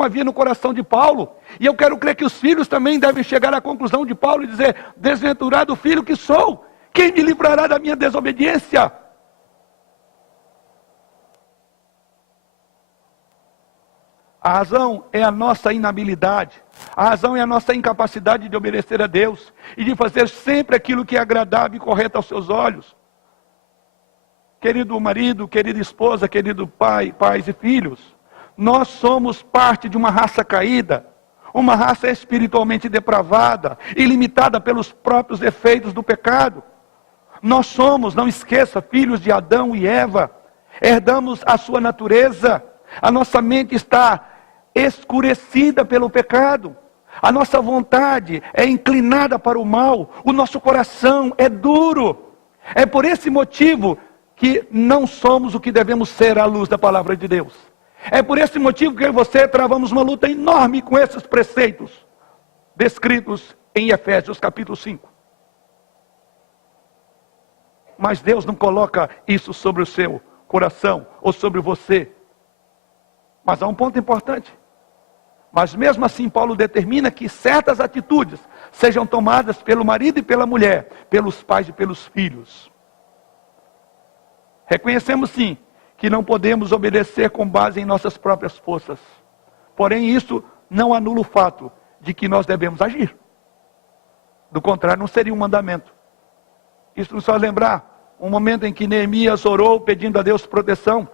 como havia no coração de Paulo. E eu quero crer que os filhos também devem chegar à conclusão de Paulo e dizer: desventurado filho que sou, quem me livrará da minha desobediência? A razão é a nossa inabilidade. A razão é a nossa incapacidade de obedecer a Deus e de fazer sempre aquilo que é agradável e correto aos seus olhos. Querido marido, querida esposa, querido pai, pais e filhos, nós somos parte de uma raça caída, uma raça espiritualmente depravada e limitada pelos próprios defeitos do pecado. Nós somos, não esqueça, filhos de Adão e Eva, herdamos a sua natureza, a nossa mente está escurecida pelo pecado, a nossa vontade é inclinada para o mal, o nosso coração é duro. É por esse motivo que não somos o que devemos ser à luz da palavra de Deus. É por esse motivo que eu e você travamos uma luta enorme com esses preceitos descritos em Efésios capítulo 5. Mas Deus não coloca isso sobre o seu coração ou sobre você. Mas há um ponto importante. Mas mesmo assim Paulo determina que certas atitudes sejam tomadas pelo marido e pela mulher, pelos pais e pelos filhos. Reconhecemos sim que não podemos obedecer com base em nossas próprias forças. Porém isso não anula o fato de que nós devemos agir. Do contrário, não seria um mandamento. Isso nos faz lembrar um momento em que Neemias orou pedindo a Deus proteção.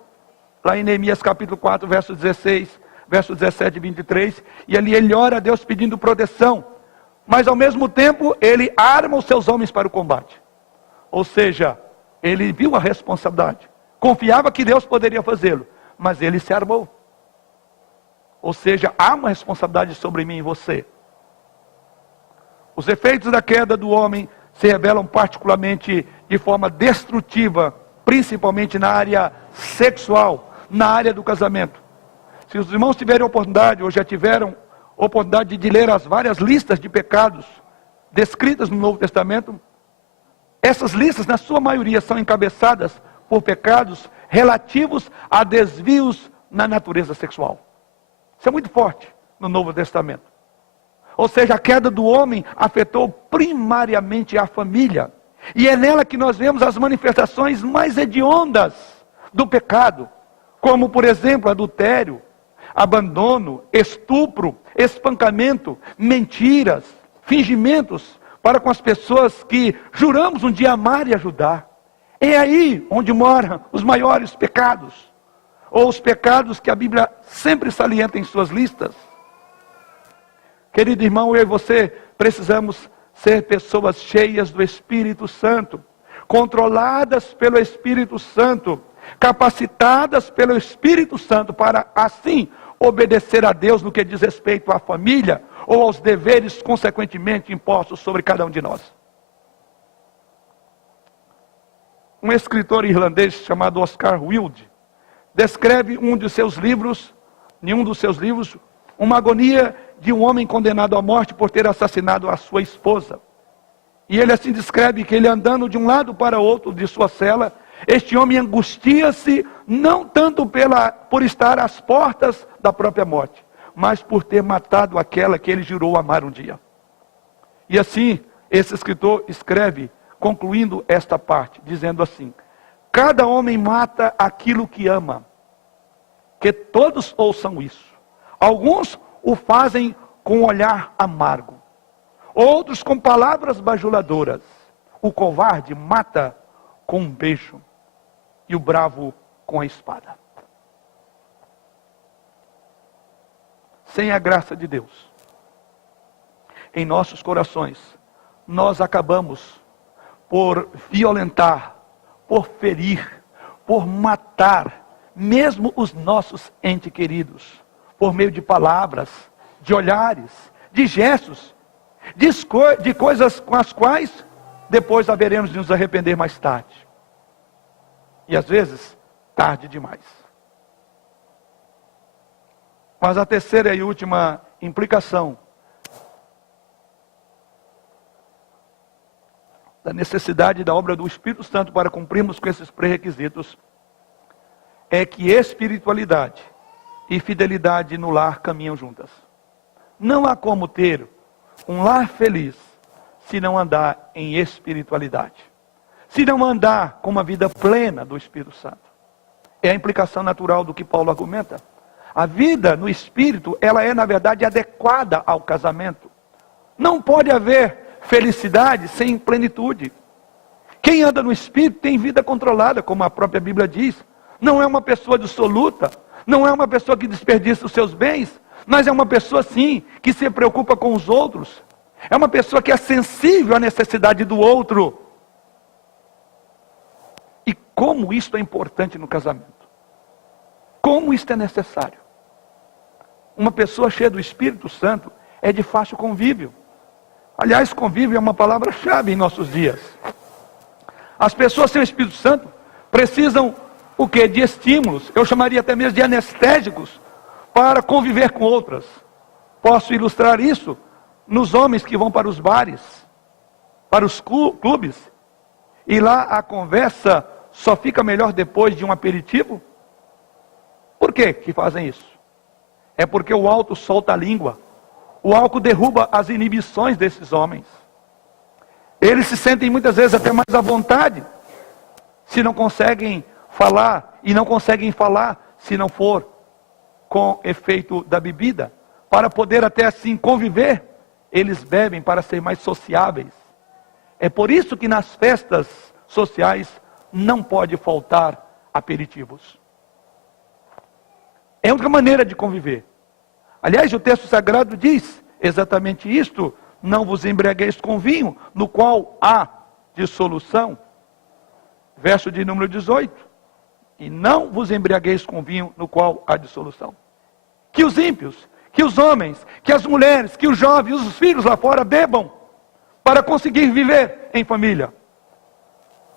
Lá em Neemias capítulo 4, verso 16, verso 17 e 23. E ali ele ora a Deus pedindo proteção. Mas ao mesmo tempo ele arma os seus homens para o combate. Ou seja, ele viu a responsabilidade. Confiava que Deus poderia fazê-lo. Mas ele se armou. Ou seja, há uma responsabilidade sobre mim e você. Os efeitos da queda do homem se revelam particularmente de forma destrutiva, principalmente na área sexual, na área do casamento. Se os irmãos tiverem oportunidade, ou já tiveram oportunidade de ler as várias listas de pecados descritas no Novo Testamento, essas listas, na sua maioria, são encabeçadas por pecados relativos a desvios na natureza sexual. Isso é muito forte no Novo Testamento. Ou seja, a queda do homem afetou primariamente a família. E é nela que nós vemos as manifestações mais hediondas do pecado. Como, por exemplo, adultério, abandono, estupro, espancamento, mentiras, fingimentos para com as pessoas que juramos um dia amar e ajudar. É aí onde moram os maiores pecados. Ou os pecados que a Bíblia sempre salienta em suas listas. Querido irmão, eu e você precisamos ser pessoas cheias do Espírito Santo, controladas pelo Espírito Santo, capacitadas pelo Espírito Santo para assim obedecer a Deus no que diz respeito à família ou aos deveres consequentemente impostos sobre cada um de nós. Um escritor irlandês chamado Oscar Wilde descreve em um dos seus livros, uma agonia de um homem condenado à morte por ter assassinado a sua esposa. E ele assim descreve que ele andando de um lado para outro de sua cela, este homem angustia-se não tanto por estar às portas da própria morte, mas por ter matado aquela que ele jurou amar um dia. E assim, esse escritor escreve, concluindo esta parte, dizendo assim: cada homem mata aquilo que ama. Que todos ouçam isso. Alguns o fazem com um olhar amargo, outros com palavras bajuladoras. O covarde mata com um beijo e o bravo com a espada. Sem a graça de Deus em nossos corações, nós acabamos por violentar, por ferir, por matar mesmo os nossos entes queridos, por meio de palavras, de olhares, de gestos, de coisas com as quais depois haveremos de nos arrepender mais tarde. E às vezes, tarde demais. Mas a terceira e última implicação da necessidade da obra do Espírito Santo para cumprirmos com esses pré-requisitos é que espiritualidade e fidelidade no lar caminham juntas. Não há como ter um lar feliz se não andar em espiritualidade. Se não andar com uma vida plena do Espírito Santo. É a implicação natural do que Paulo argumenta. A vida no Espírito, ela é na verdade adequada ao casamento. Não pode haver felicidade sem plenitude. Quem anda no Espírito tem vida controlada, como a própria Bíblia diz. Não é uma pessoa dissoluta, não é uma pessoa que desperdiça os seus bens, mas é uma pessoa sim, que se preocupa com os outros. É uma pessoa que é sensível à necessidade do outro. E como isto é importante no casamento. Como isto é necessário. Uma pessoa cheia do Espírito Santo é de fácil convívio. Aliás, convívio é uma palavra-chave em nossos dias. As pessoas sem o Espírito Santo precisam, o quê? De estímulos. Eu chamaria até mesmo de anestésicos para conviver com outras. Posso ilustrar isso nos homens que vão para os bares, para os clubes, e lá a conversa só fica melhor depois de um aperitivo? Por que que fazem isso? É porque o álcool solta a língua. O álcool derruba as inibições desses homens. Eles se sentem muitas vezes até mais à vontade, se não conseguem falar, e não conseguem falar se não for com efeito da bebida. Para poder até assim conviver, eles bebem para ser mais sociáveis. É por isso que nas festas sociais não pode faltar aperitivos. É outra maneira de conviver. Aliás, o texto sagrado diz exatamente isto: não vos embriagueis com vinho, no qual há dissolução. Verso de número 18. E não vos embriagueis com vinho, no qual há dissolução. Que os ímpios, que os homens, que as mulheres, que os jovens, os filhos lá fora bebam, para conseguir viver em família.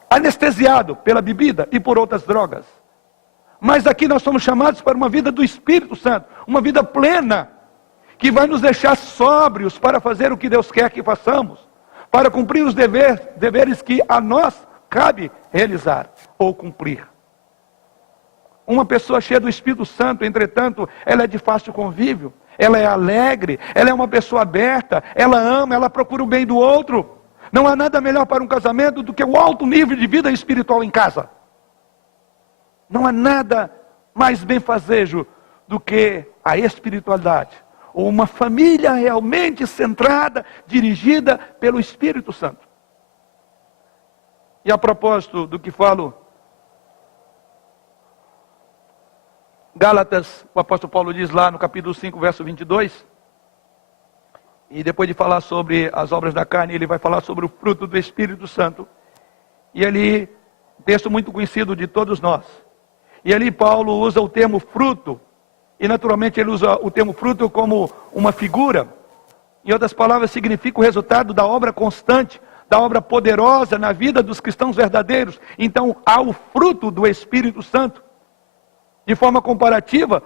Anestesiado pela bebida e por outras drogas. Mas aqui nós somos chamados para uma vida do Espírito Santo, uma vida plena, que vai nos deixar sóbrios para fazer o que Deus quer que façamos, para cumprir os deveres que a nós cabe realizar ou cumprir. Uma pessoa cheia do Espírito Santo, entretanto, ela é de fácil convívio, ela é alegre, ela é uma pessoa aberta, ela ama, ela procura o bem do outro. Não há nada melhor para um casamento do que o alto nível de vida espiritual em casa. Não há nada mais benfazejo do que a espiritualidade, ou uma família realmente centrada, dirigida pelo Espírito Santo. E a propósito do que falo, Gálatas, o apóstolo Paulo diz lá no capítulo 5, verso 22, e depois de falar sobre as obras da carne, ele vai falar sobre o fruto do Espírito Santo. E ali, texto muito conhecido de todos nós. E ali Paulo usa o termo fruto, e naturalmente ele usa o termo fruto como uma figura. Em outras palavras, significa o resultado da obra constante, da obra poderosa na vida dos cristãos verdadeiros. Então há o fruto do Espírito Santo. De forma comparativa,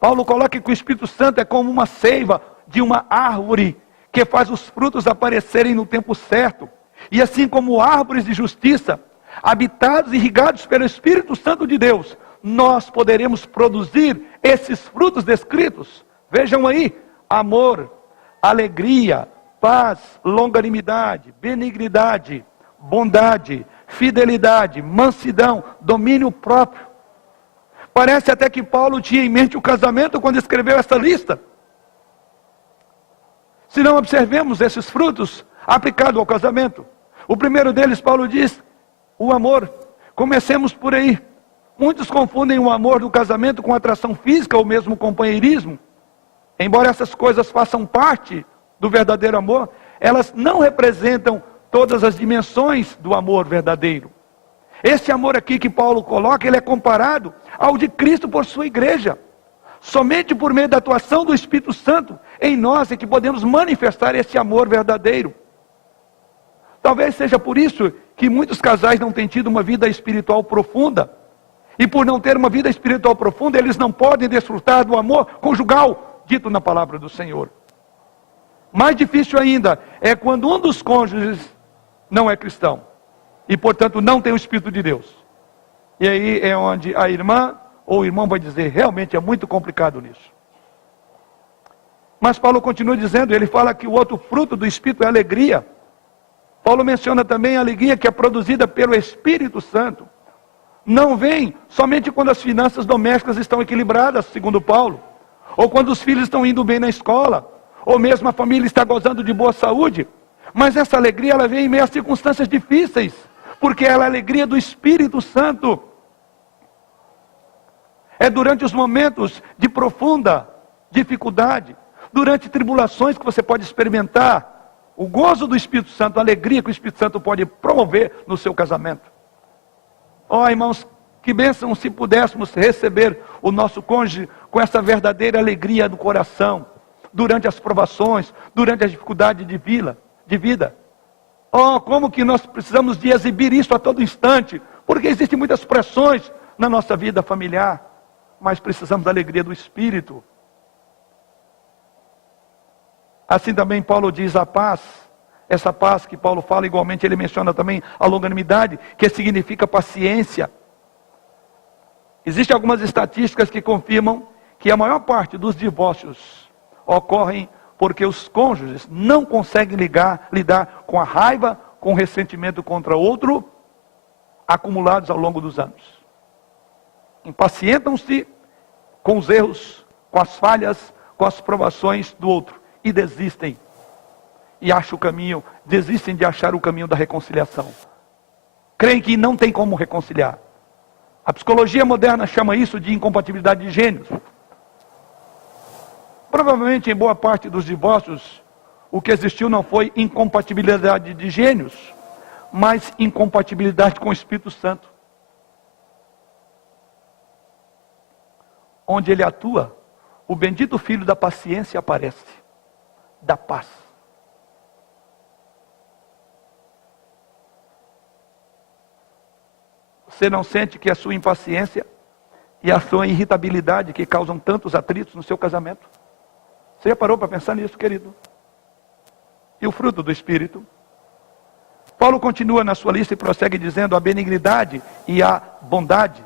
Paulo coloca que o Espírito Santo é como uma seiva de uma árvore que faz os frutos aparecerem no tempo certo. E assim como árvores de justiça, habitados e irrigados pelo Espírito Santo de Deus, nós poderemos produzir esses frutos descritos. Vejam aí: amor, alegria, paz, longanimidade, benignidade, bondade, fidelidade, mansidão, domínio próprio. Parece até que Paulo tinha em mente o casamento quando escreveu essa lista. Se não observemos esses frutos aplicados ao casamento. O primeiro deles, Paulo diz, o amor. Comecemos por aí. Muitos confundem o amor do casamento com atração física ou mesmo companheirismo. Embora essas coisas façam parte do verdadeiro amor, elas não representam todas as dimensões do amor verdadeiro. Esse amor aqui que Paulo coloca, ele é comparado ao de Cristo por sua igreja. Somente por meio da atuação do Espírito Santo em nós é que podemos manifestar esse amor verdadeiro. Talvez seja por isso que muitos casais não têm tido uma vida espiritual profunda. E por não ter uma vida espiritual profunda, eles não podem desfrutar do amor conjugal, dito na palavra do Senhor. Mais difícil ainda é quando um dos cônjuges não é cristão. E portanto não tem o Espírito de Deus. E aí é onde a irmã ou o irmão vai dizer, realmente é muito complicado nisso. Mas Paulo continua dizendo, ele fala que o outro fruto do Espírito é a alegria. Paulo menciona também a alegria que é produzida pelo Espírito Santo. Não vem somente quando as finanças domésticas estão equilibradas, segundo Paulo, ou quando os filhos estão indo bem na escola, ou mesmo a família está gozando de boa saúde. Mas essa alegria, ela vem em meio a circunstâncias difíceis, porque ela é a alegria do Espírito Santo. É durante os momentos de profunda dificuldade, durante tribulações que você pode experimentar o gozo do Espírito Santo, a alegria que o Espírito Santo pode promover no seu casamento. Ó, irmãos, que bênção se pudéssemos receber o nosso cônjuge com essa verdadeira alegria do coração, durante as provações, durante a dificuldade de vida. Oh, como que nós precisamos de exibir isso a todo instante, porque existem muitas pressões na nossa vida familiar, mas precisamos da alegria do Espírito. Assim também Paulo diz a paz, essa paz que Paulo fala, igualmente ele menciona também a longanimidade, que significa paciência. Existem algumas estatísticas que confirmam que a maior parte dos divórcios ocorrem porque os cônjuges não conseguem lidar com a raiva, com o ressentimento contra outro, acumulados ao longo dos anos. Impacientam-se com os erros, com as falhas, com as provações do outro, e desistem. E acham o caminho, desistem de achar o caminho da reconciliação. Creem que não tem como reconciliar. A psicologia moderna chama isso de incompatibilidade de gênios. Provavelmente em boa parte dos divórcios, o que existiu não foi incompatibilidade de gênios, mas incompatibilidade com o Espírito Santo. Onde ele atua, o bendito Filho da paciência aparece, da paz. Você não sente que a sua impaciência e a sua irritabilidade que causam tantos atritos no seu casamento? Você já parou para pensar nisso, querido? E o fruto do Espírito? Paulo continua na sua lista e prossegue dizendo a benignidade e a bondade.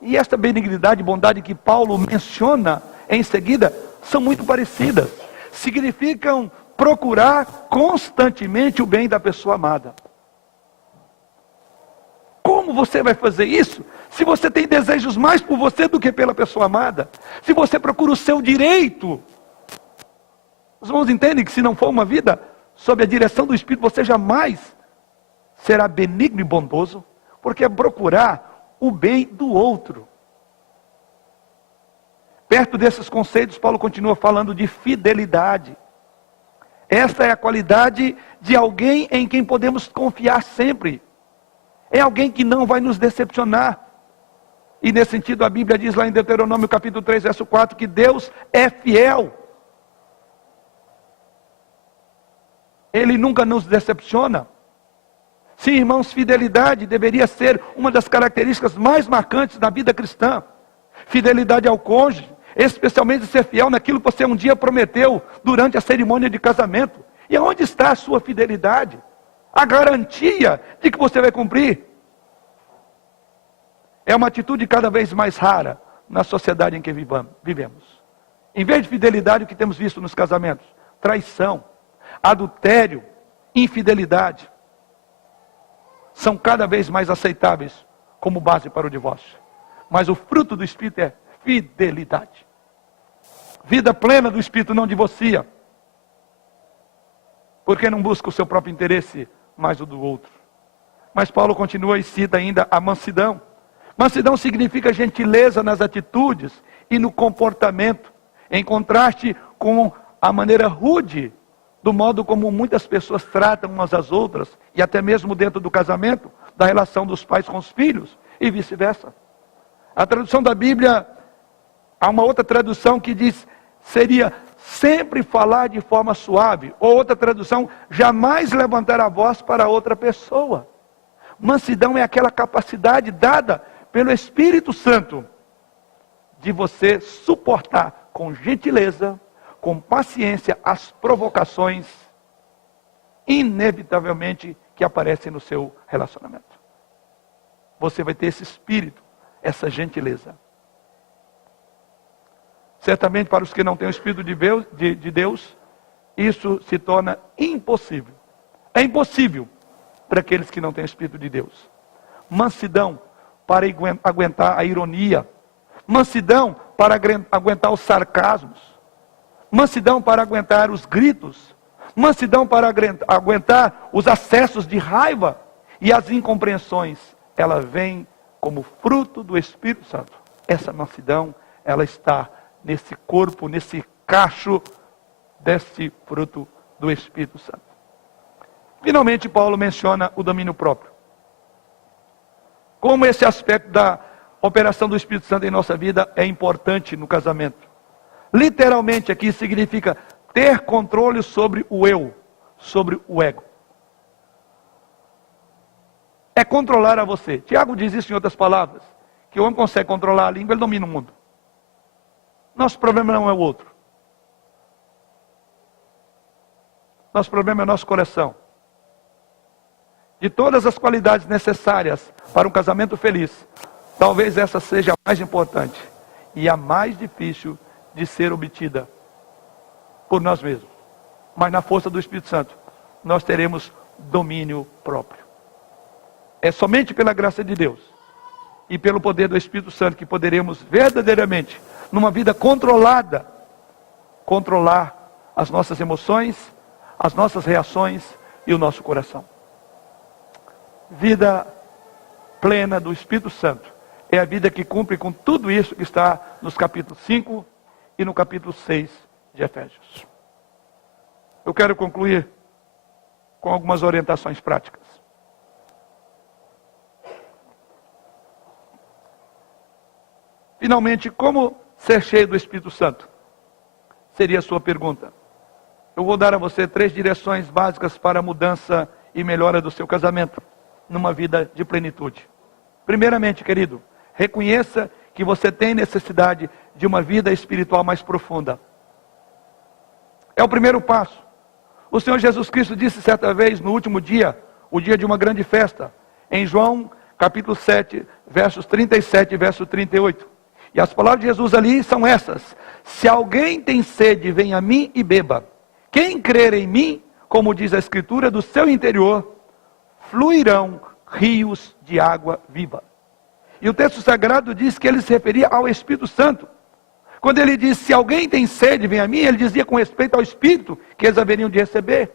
E esta benignidade e bondade que Paulo menciona em seguida são muito parecidas. Significam procurar constantemente o bem da pessoa amada. Como você vai fazer isso se você tem desejos mais por você do que pela pessoa amada? Se você procura o seu direito? Os irmãos entendem que se não for uma vida sob a direção do Espírito, você jamais será benigno e bondoso, porque é procurar o bem do outro. Perto desses conceitos, Paulo continua falando de fidelidade. Esta é a qualidade de alguém em quem podemos confiar sempre. É alguém que não vai nos decepcionar. E nesse sentido a Bíblia diz lá em Deuteronômio capítulo 3, verso 4, que Deus é fiel. Ele nunca nos decepciona. Sim, irmãos, fidelidade deveria ser uma das características mais marcantes da vida cristã. Fidelidade ao cônjuge, especialmente ser fiel naquilo que você um dia prometeu durante a cerimônia de casamento. E aonde está a sua fidelidade? A garantia de que você vai cumprir. É uma atitude cada vez mais rara na sociedade em que vivemos. Em vez de fidelidade, o que temos visto nos casamentos? Traição, adultério, infidelidade. São cada vez mais aceitáveis como base para o divórcio. Mas o fruto do Espírito é fidelidade. Vida plena do Espírito não divorcia. Porque não busca o seu próprio interesse, mas o do outro. Mas Paulo continua e cita ainda a mansidão. Mansidão significa gentileza nas atitudes e no comportamento, em contraste com a maneira rude, do modo como muitas pessoas tratam umas às outras, e até mesmo dentro do casamento, da relação dos pais com os filhos, e vice-versa. A tradução da Bíblia, há uma outra tradução que diz, seria sempre falar de forma suave, ou outra tradução, jamais levantar a voz para outra pessoa. Mansidão é aquela capacidade dada pelo Espírito Santo, de você suportar com gentileza, com paciência, as provocações, inevitavelmente, que aparecem no seu relacionamento. Você vai ter esse espírito, essa gentileza. certamente para os que não têm o Espírito de Deus, isso se torna impossível. É impossível para aqueles que não têm o Espírito de Deus. Mansidão para aguentar a ironia. Mansidão para aguentar os sarcasmos. Mansidão para aguentar os gritos. Mansidão para aguentar os acessos de raiva e as incompreensões. Ela vem como fruto do Espírito Santo. Essa mansidão, ela está nesse corpo, nesse cacho desse fruto do Espírito Santo. Finalmente, Paulo menciona o domínio próprio. Como esse aspecto da operação do Espírito Santo em nossa vida é importante no casamento. Literalmente aqui significa ter controle sobre o eu, sobre o ego. É controlar a você. Tiago diz isso em outras palavras, que o homem consegue controlar a língua, ele domina o mundo. Nosso problema não é o outro. Nosso problema é o nosso coração. De todas as qualidades necessárias para um casamento feliz, talvez essa seja a mais importante e a mais difícil de ser obtida por nós mesmos. Mas na força do Espírito Santo, nós teremos domínio próprio. É somente pela graça de Deus e pelo poder do Espírito Santo que poderemos verdadeiramente, numa vida controlada, controlar as nossas emoções, as nossas reações e o nosso coração. Vida plena do Espírito Santo é a vida que cumpre com tudo isso que está nos capítulos 5 e no capítulo 6 de Efésios. Eu quero concluir com algumas orientações práticas. Finalmente, como ser cheio do Espírito Santo? Seria a sua pergunta. Eu vou dar a você 3 direções básicas para a mudança e melhora do seu casamento, numa vida de plenitude. Primeiramente, querido, reconheça que você tem necessidade de uma vida espiritual mais profunda. É o primeiro passo. O Senhor Jesus Cristo disse certa vez, no último dia, o dia de uma grande festa, em João capítulo 7, versos 37 e verso 38. E as palavras de Jesus ali são essas: se alguém tem sede, venha a mim e beba. Quem crer em mim, como diz a Escritura, do seu interior fluirão rios de água viva. E o texto sagrado diz que ele se referia ao Espírito Santo. Quando ele diz, se alguém tem sede, vem a mim, ele dizia com respeito ao Espírito que eles haveriam de receber.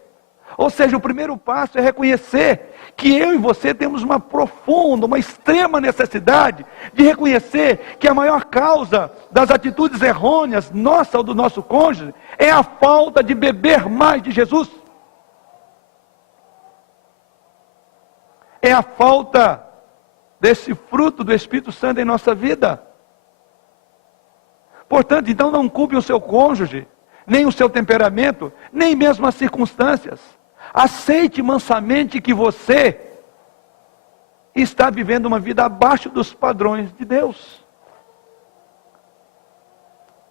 Ou seja, o primeiro passo é reconhecer que eu e você temos uma profunda, uma extrema necessidade de reconhecer que a maior causa das atitudes errôneas, nossa ou do nosso cônjuge, é a falta de beber mais de Jesus. É a falta desse fruto do Espírito Santo em nossa vida. Portanto, então não culpe o seu cônjuge, nem o seu temperamento, nem mesmo as circunstâncias. Aceite mansamente que você está vivendo uma vida abaixo dos padrões de Deus.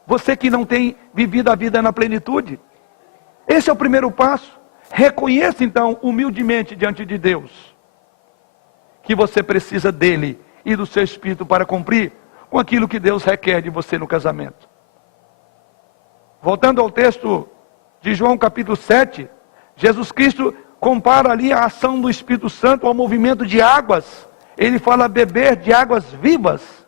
Você que não tem vivido a vida na plenitude. Esse é o primeiro passo. Reconheça então humildemente diante de Deus que você precisa dele e do seu Espírito para cumprir com aquilo que Deus requer de você no casamento. Voltando ao texto de João capítulo 7, Jesus Cristo compara ali a ação do Espírito Santo ao movimento de águas. Ele fala beber de águas vivas.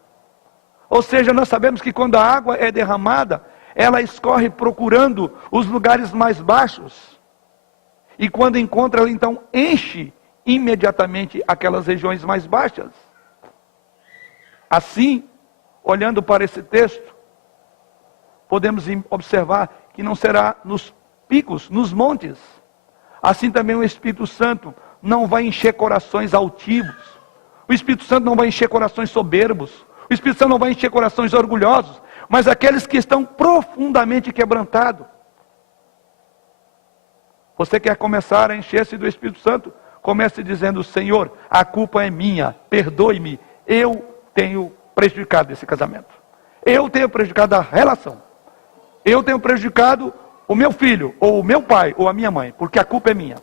Ou seja, nós sabemos que quando a água é derramada, ela escorre procurando os lugares mais baixos. E quando encontra, ela então enche imediatamente aquelas regiões mais baixas. Assim, olhando para esse texto, podemos observar que não será nos picos, nos montes. Assim também o Espírito Santo não vai encher corações altivos. O Espírito Santo não vai encher corações soberbos. O Espírito Santo não vai encher corações orgulhosos, mas aqueles que estão profundamente quebrantados. Você quer começar a encher-se do Espírito Santo? Comece dizendo, Senhor, a culpa é minha, perdoe-me, eu tenho prejudicado esse casamento. Eu tenho prejudicado a relação. Eu tenho prejudicado o meu filho, ou o meu pai, ou a minha mãe, porque a culpa é minha.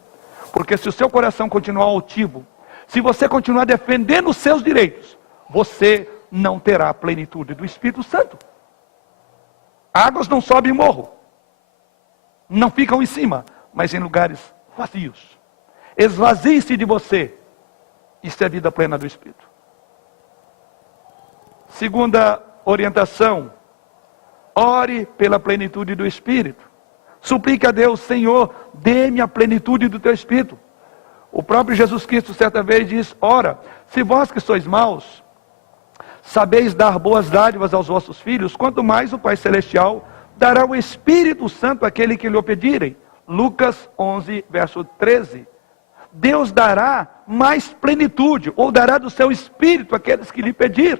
Porque se o seu coração continuar altivo, se você continuar defendendo os seus direitos, você não terá a plenitude do Espírito Santo. Águas não sobem morro, não ficam em cima, mas em lugares vazios. Esvazie-se de você. Isso é vida plena do Espírito. Segunda orientação: ore pela plenitude do Espírito. Suplique a Deus: Senhor, dê-me a plenitude do teu Espírito. O próprio Jesus Cristo certa vez diz: ora, se vós que sois maus, sabeis dar boas dádivas aos vossos filhos, quanto mais o Pai Celestial dará o Espírito Santo àquele que lhe o pedirem. Lucas 11, verso 13. Deus dará mais plenitude, ou dará do seu Espírito àqueles que lhe pedir.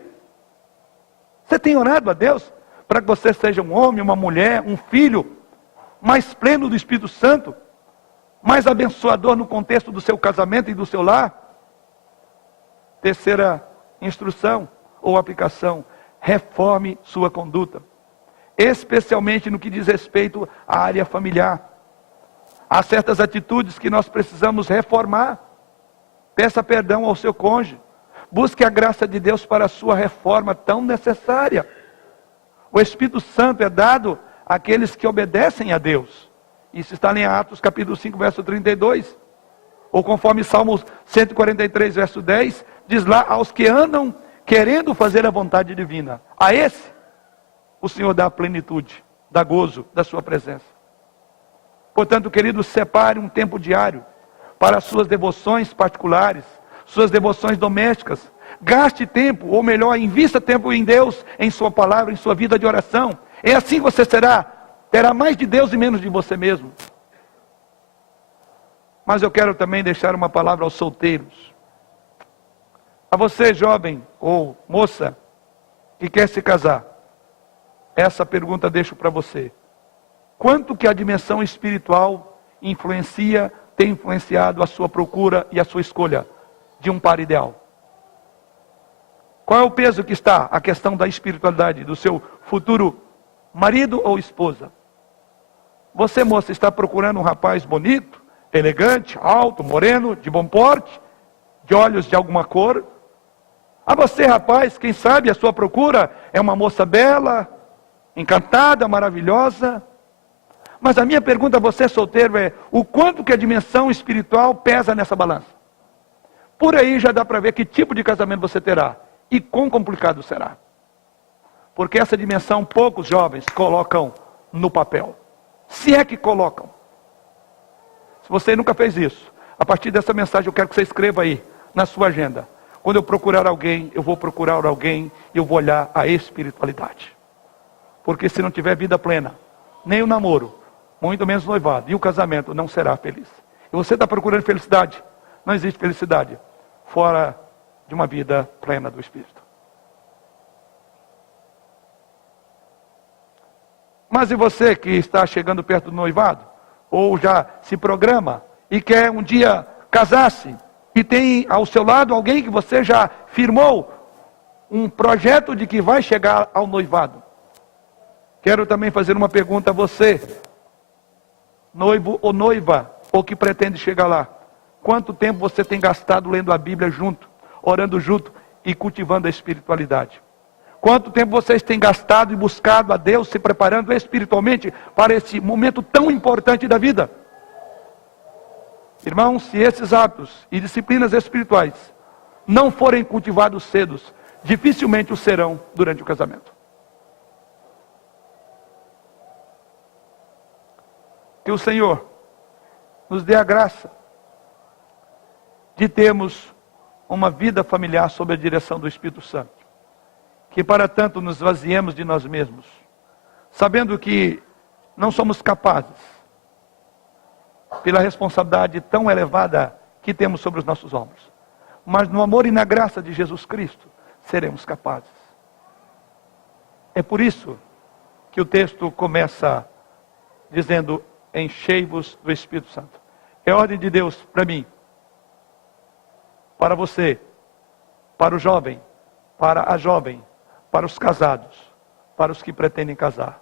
Você tem orado a Deus para que você seja um homem, uma mulher, um filho mais pleno do Espírito Santo, mais abençoador no contexto do seu casamento e do seu lar? Terceira instrução ou aplicação: reforme sua conduta, especialmente no que diz respeito à área familiar. Há certas atitudes que nós precisamos reformar. Peça perdão ao seu cônjuge. Busque a graça de Deus para a sua reforma tão necessária. O Espírito Santo é dado àqueles que obedecem a Deus. Isso está em Atos capítulo 5, verso 32. Ou conforme Salmos 143, verso 10, diz lá: aos que andam querendo fazer a vontade divina, a esse o Senhor dá a plenitude, dá gozo da sua presença. Portanto, queridos, separe um tempo diário para as suas devoções particulares, suas devoções domésticas. Gaste tempo, ou melhor, invista tempo em Deus, em sua palavra, em sua vida de oração. E assim você terá mais de Deus e menos de você mesmo. Mas eu quero também deixar uma palavra aos solteiros. A você, jovem ou moça, que quer se casar, essa pergunta deixo para você: quanto que a dimensão espiritual tem influenciado a sua procura e a sua escolha de um par ideal? Qual é o peso que está a questão da espiritualidade do seu futuro marido ou esposa? Você, moça, está procurando um rapaz bonito, elegante, alto, moreno, de bom porte, de olhos de alguma cor? A você, rapaz, quem sabe a sua procura é uma moça bela, encantada, maravilhosa? Mas a minha pergunta a você, solteiro, é: o quanto que a dimensão espiritual pesa nessa balança? Por aí já dá para ver que tipo de casamento você terá e quão complicado será. Porque essa dimensão poucos jovens colocam no papel. Se é que colocam. Se você nunca fez isso, a partir dessa mensagem eu quero que você escreva aí na sua agenda: quando eu procurar alguém, eu vou procurar alguém e eu vou olhar a espiritualidade. Porque se não tiver vida plena, nem o namoro, muito menos o noivado, e o casamento não será feliz. E você está procurando felicidade? Não existe felicidade fora de uma vida plena do Espírito. Mas e você que está chegando perto do noivado, ou já se programa e quer um dia casar-se, e tem ao seu lado alguém que você já firmou um projeto de que vai chegar ao noivado? Quero também fazer uma pergunta a você, noivo ou noiva, ou que pretende chegar lá: quanto tempo você tem gastado lendo a Bíblia junto, orando junto e cultivando a espiritualidade? Quanto tempo vocês têm gastado e buscado a Deus, se preparando espiritualmente para esse momento tão importante da vida? Irmãos, se esses hábitos e disciplinas espirituais não forem cultivados cedo, dificilmente o serão durante o casamento. Que o Senhor nos dê a graça de termos uma vida familiar sob a direção do Espírito Santo. Que para tanto nos esvaziemos de nós mesmos, sabendo que não somos capazes, pela responsabilidade tão elevada que temos sobre os nossos ombros. Mas no amor e na graça de Jesus Cristo, seremos capazes. É por isso que o texto começa dizendo: enchei-vos do Espírito Santo. É ordem de Deus para mim, para você, para o jovem, para a jovem, para os casados, para os que pretendem casar.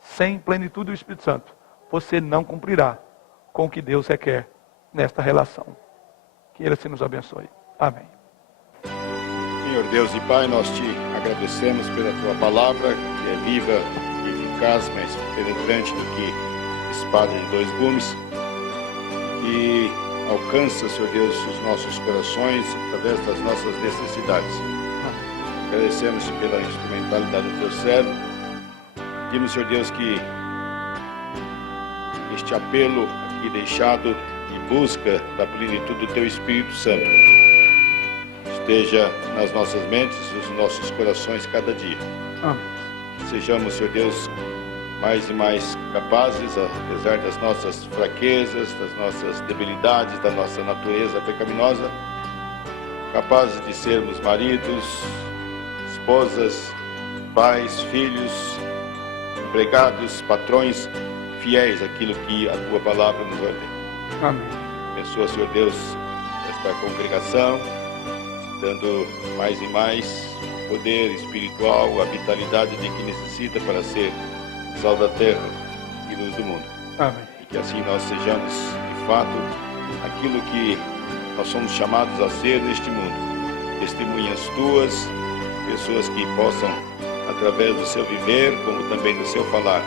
Sem plenitude do Espírito Santo, você não cumprirá com o que Deus requer nesta relação. Que Ele assim nos abençoe. Amém. Senhor Deus e Pai, nós te agradecemos pela Tua palavra, que é viva e eficaz. eficaz, mais penetrante do que espada de dois gumes, e alcança, Senhor Deus, os nossos corações através das nossas necessidades. Agradecemos pela instrumentalidade do Teu servo. Pedimos, Senhor Deus, que este apelo aqui deixado em busca da plenitude do Teu Espírito Santo esteja nas nossas mentes e nos nossos corações cada dia. Amém. Sejamos, Senhor Deus, mais e mais capazes, apesar das nossas fraquezas, das nossas debilidades, da nossa natureza pecaminosa, capazes de sermos maridos, esposas, pais, filhos, empregados, patrões, fiéis àquilo que a Tua palavra nos ordena. Amém. Abençoa, Senhor Deus, esta congregação, dando mais e mais poder espiritual, a vitalidade de que necessita para ser sal da terra e luz do mundo. Amém. E que assim nós sejamos, de fato, aquilo que nós somos chamados a ser neste mundo. Testemunhas Tuas, pessoas que possam, através do seu viver, como também do seu falar,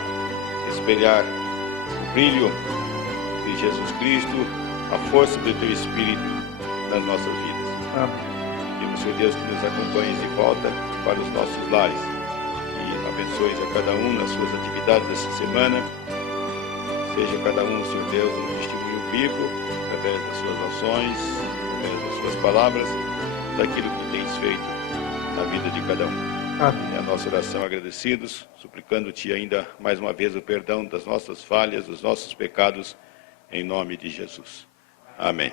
espelhar o brilho de Jesus Cristo, a força do Teu Espírito nas nossas vidas. Amém. Pedimos, Senhor Deus, que nos acompanhes de volta para os nossos lares e abençoes a cada um nas suas atividades dessa semana. Seja cada um, Senhor Deus, um testemunho vivo, através das suas ações, através das suas palavras, daquilo que tens feito na vida de cada um. Amém. É a nossa oração agradecidos, suplicando-te ainda mais uma vez o perdão das nossas falhas, dos nossos pecados, em nome de Jesus. Amém.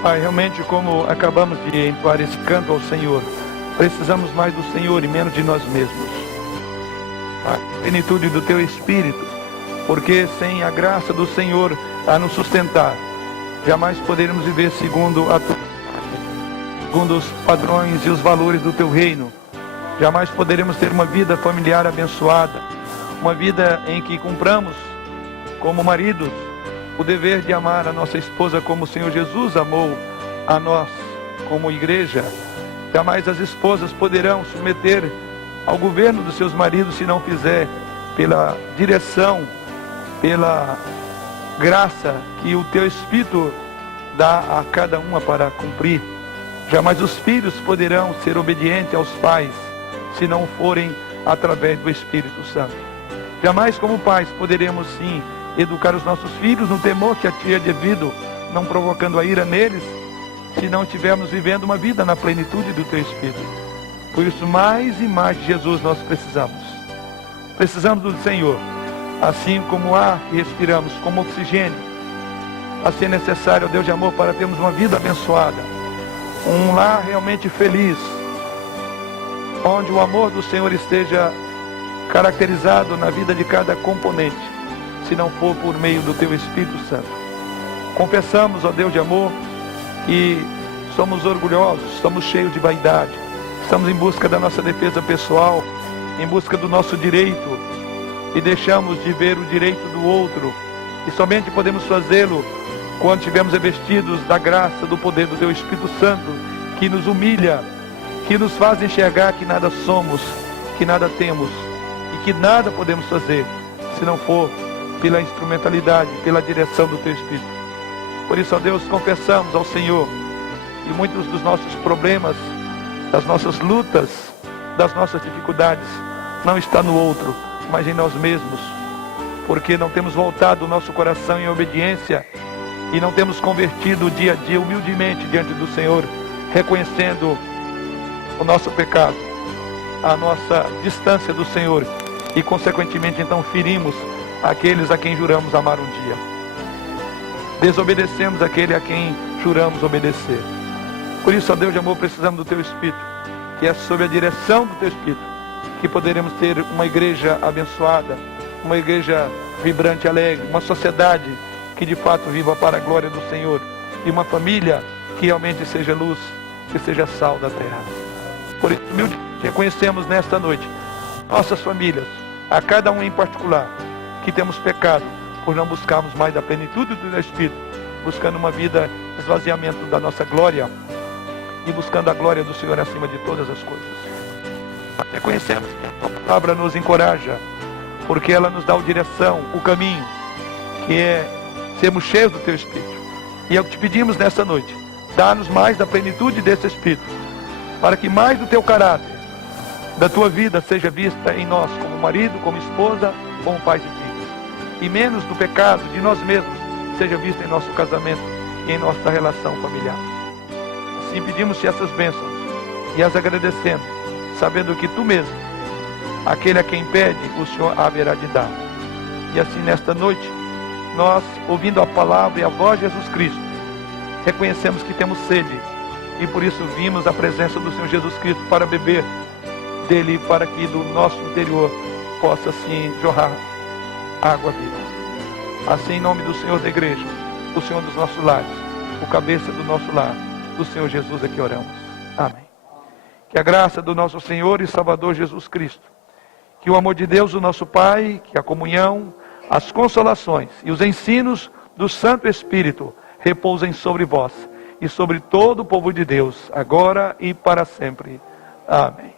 Pai, realmente, como acabamos de entoar esse canto ao Senhor, precisamos mais do Senhor e menos de nós mesmos. Pai, plenitude do Teu Espírito, porque sem a graça do Senhor a nos sustentar, jamais poderemos viver segundo os padrões e os valores do Teu reino. Jamais poderemos ter uma vida familiar abençoada, uma vida em que cumpramos como maridos o dever de amar a nossa esposa como o Senhor Jesus amou a nós como igreja. Jamais as esposas poderão submeter ao governo dos seus maridos se não fizer pela direção, pela graça que o Teu Espírito dá a cada uma para cumprir. Jamais os filhos poderão ser obedientes aos pais se não forem através do Espírito Santo. Jamais como pais poderemos sim educar os nossos filhos no temor que a Ti é devido, não provocando a ira neles, se não estivermos vivendo uma vida na plenitude do Teu Espírito. Por isso, mais e mais de Jesus nós precisamos. Precisamos do Senhor, assim como o ar que respiramos, como oxigênio, assim é necessário, ó Deus de amor, para termos uma vida abençoada, um lar realmente feliz, onde o amor do Senhor esteja caracterizado na vida de cada componente, se não for por meio do Teu Espírito Santo. Confessamos, ó Deus de amor, que somos orgulhosos, estamos cheios de vaidade, estamos em busca da nossa defesa pessoal, em busca do nosso direito, e deixamos de ver o direito do outro, e somente podemos fazê-lo quando estivermos revestidos da graça, do poder do Teu Espírito Santo, que nos humilha, que nos faz enxergar que nada somos, que nada temos, e que nada podemos fazer, se não for pela instrumentalidade, pela direção do Teu Espírito. Por isso, ó Deus, confessamos ao Senhor, e muitos dos nossos problemas, das nossas lutas, das nossas dificuldades, não está no outro, mas em nós mesmos, porque não temos voltado o nosso coração em obediência, e não temos convertido o dia a dia humildemente diante do Senhor, reconhecendo o nosso pecado, a nossa distância do Senhor, e consequentemente então ferimos aqueles a quem juramos amar um dia. Desobedecemos aquele a quem juramos obedecer. Por isso, ó Deus de amor, precisamos do Teu Espírito, que é sob a direção do Teu Espírito que poderemos ter uma igreja abençoada, uma igreja vibrante, alegre, uma sociedade que de fato viva para a glória do Senhor, e uma família que realmente seja luz, que seja sal da terra. Por isso, humildemente, reconhecemos nesta noite nossas famílias, a cada um em particular, que temos pecado por não buscarmos mais a plenitude do Espírito, buscando uma vida de esvaziamento da nossa glória e buscando a glória do Senhor acima de todas as coisas. Reconhecemos que a Tua palavra nos encoraja, porque ela nos dá a direção, o caminho, que é sermos cheios do Teu Espírito. E é o que te pedimos nessa noite, dá-nos mais da plenitude desse Espírito, para que mais do Teu caráter, da Tua vida seja vista em nós, como marido, como esposa, como pais e filhos, e menos do pecado de nós mesmos seja vista em nosso casamento e em nossa relação familiar. Assim pedimos-te essas bênçãos e as agradecendo, sabendo que Tu mesmo, aquele a quem pede, o Senhor haverá de dar. E assim nesta noite, nós, ouvindo a palavra e a voz de Jesus Cristo, reconhecemos que temos sede, e por isso vimos a presença do Senhor Jesus Cristo para beber dele, para que do nosso interior possa assim jorrar água viva. Assim, em nome do Senhor da igreja, o Senhor dos nossos lares, o cabeça do nosso lar, do Senhor Jesus, é que oramos. Amém. Que a graça do nosso Senhor e Salvador Jesus Cristo, que o amor de Deus, o nosso Pai, que a comunhão, as consolações e os ensinos do Santo Espírito repousem sobre vós e sobre todo o povo de Deus, agora e para sempre. Amém.